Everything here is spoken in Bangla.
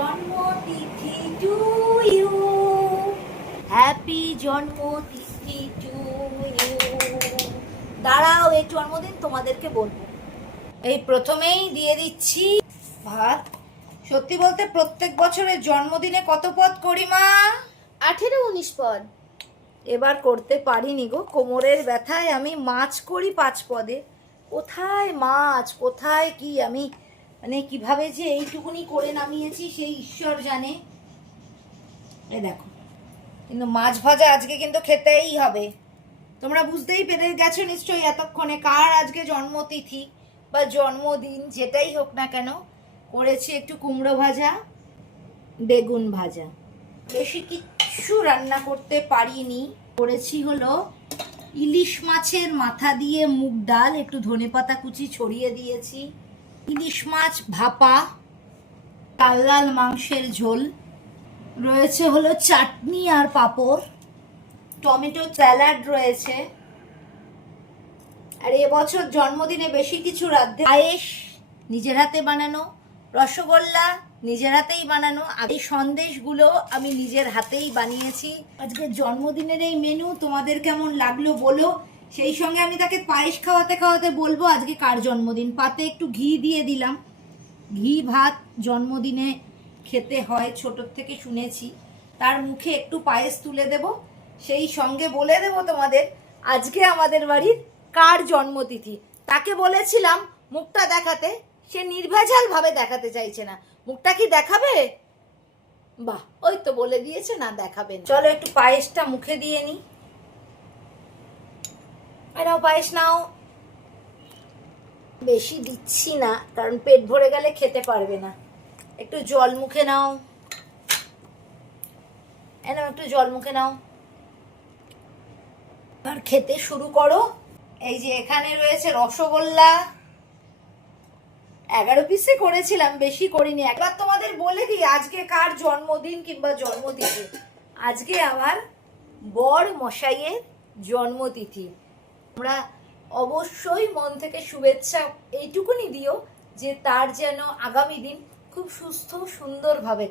জন্মতিথি টু ইউ, হ্যাপি জন্মতিথি টু ইউ। দাঁড়াও, এই জন্মদিন তোমাদেরকে বলবো। এই প্রথমেই দিয়ে দিচ্ছি ভাত। সত্যি বলতে প্রত্যেক বছরের জন্মদিনে কত পদ করি মা? 18-19 পদ। এবার করতে পারিনি গো, কোমরের ব্যথায় আমি মাছ করি 5 পদে। কোথায় মাছ, কোথায় কি, আমি মানে কিভাবে যে এইটুকুনি করে নামিয়েছি সেই ঈশ্বর জানে। এ দেখো, কিন্তু মাছ ভাজা আজকে কিন্তু খেতেই হবে। তোমরা বুঝতেই পেরে গেছো নিশ্চয়ই এতক্ষণে কার আজকে জন্মতিথি বা জন্মদিন, যেটাই হোক না কেন। করেছি একটু কুমড়ো ভাজা, বেগুন ভাজা, বেশি কিচ্ছু রান্না করতে পারিনি। করেছি হলো ইলিশ মাছের মাথা দিয়ে মুগ ডাল, একটু ধনেপাতা কুচি ছড়িয়ে দিয়েছি, ইলিশ মাছ ভাপা, লাল লাল মাংসের ঝোল, রয়েছে হলো চাটনি আর পাঁপড়, টমেটো স্যালাড রয়েছে। আর এবছর জন্মদিনে বেশি কিছু রাঁধতে, পায়েস নিজের হাতে বানানো, রসগোল্লা নিজের হাতেই বানানো, আর এই সন্দেশগুলো আমি নিজের হাতেই বানিয়েছি। আজকে জন্মদিনের এই মেনু তোমাদের কেমন লাগলো বলো। সেই সঙ্গে আমি তাকে পায়েস খাওয়াতে খাওয়াতে বলবো আজকে কার জন্মদিন। পাতে একটু ঘি দিয়ে দিলাম, ঘি ভাত জন্মদিনে খেতে হয়, ছোটোর থেকে শুনেছি। তার মুখে একটু পায়েস তুলে দেব, সেই সঙ্গে বলে দেব তোমাদের আজকে আমাদের বাড়ির কার জন্মতিথি। তাকে বলেছিলাম মুখটা দেখাতে, সে নির্ভেজাল ভাবে দেখাতে চাইছে না। মুখটা কি দেখাবে? বাহ, ওই তো বলে দিয়েছে না দেখাবে না। চলো একটু পায়েসটা মুখে দিয়ে নি। নাও পায়েস নাও, বেশি দিচ্ছি না কারণ পেট ভরে গেলে খেতে পারবে না। একটু জল মুখে নাও, নাও একটু জল মুখে নাও, আর খেতে শুরু করো। এই যে এখানে রয়েছে রসগোল্লা, 11 পিসে করেছিলাম, বেশি করিনি। একবার তোমাদের বলে দিই আজকে কার জন্মদিন কিংবা জন্মতিথি। আজকে আমার বর মশাইয়ের জন্মতিথি। তোমরা অবশ্যই মন থেকে শুভেচ্ছা এইটুকুনি দিও যে তার যেন আগামী দিন খুব সুস্থ সুন্দরভাবে